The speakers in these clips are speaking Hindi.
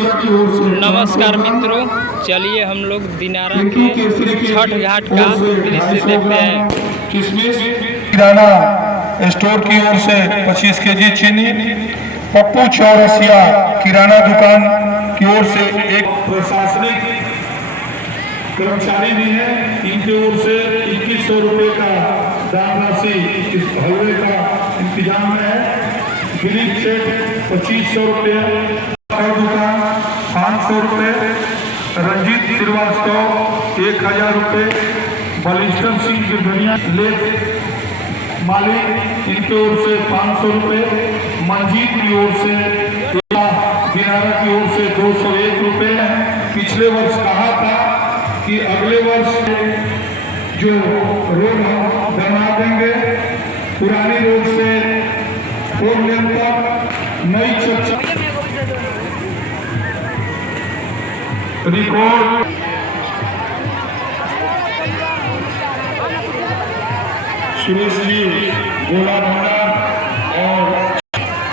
नमस्कार मित्रों, चलिए हम लोग दिनारा के छठ घाट का दृश्य देखते हैं। किराना स्टोर की ओर से 25 केजी चीनी, पप्पू चौरसिया किराना दुकान की ओर से एक प्रशासनिक कर्मचारी भी है, इनकी ओर से 2100 रुपये का दान राशि इस हलवे का इंतजाम है। दिलीप सेठ 2500 रुपये, दुकान 500 रुपये, रंजीत श्रीवास्तव 1000 रुपये, बलिस्टर सिंह गिरधनिया लेट मालिक इनकी ओर से 500 रुपये, मंजीत की ओर से, दिनारा की ओर से 201 रुपये। पिछले वर्ष कहा था कि अगले वर्ष जो रोड हम बना देंगे, पुरानी रोड से 4 लेन तक नई चर्चा रिकॉर्ड सुरेश जी गोला भंडार और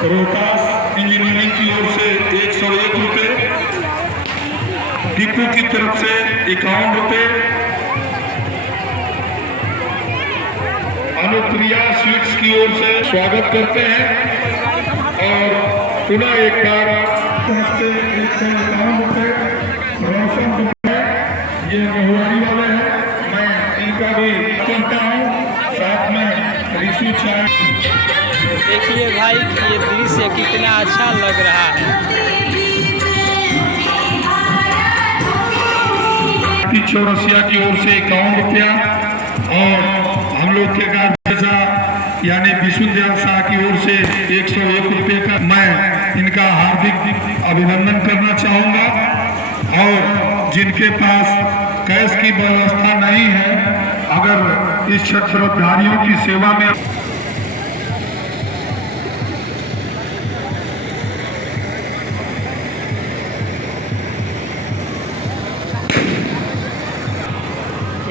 रोहतास इंजीनियरिंग की ओर से 101 रुपये, डिपो की तरफ से 51 रुपये, अनुप्रिया स्वीट्स की ओर से स्वागत करते हैं। और पुनः एक बार 151 रुपये रोशन रुपये, ये महुआरी वाले हैं, मैं इनका भी सुनता हूँ, साथ में ऋषि चाय। देखिए भाई, ये दृश्य कितना अच्छा लग रहा है। चौरसिया की ओर से 51 रुपया और हम लोग के गांव यानी विष्णुदयाल शाह की ओर से 101 रुपये का मैं इनका हार्दिक अभिनंदन करना चाहूँगा। और जिनके पास कैश की व्यवस्था नहीं है, अगर इस छठ व्रतधारियों की सेवा में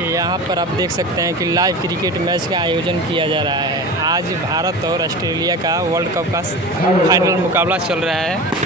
यहाँ पर आप देख सकते हैं कि लाइव क्रिकेट मैच का आयोजन किया जा रहा है। आज भारत और ऑस्ट्रेलिया का वर्ल्ड कप का फाइनल मुकाबला चल रहा है।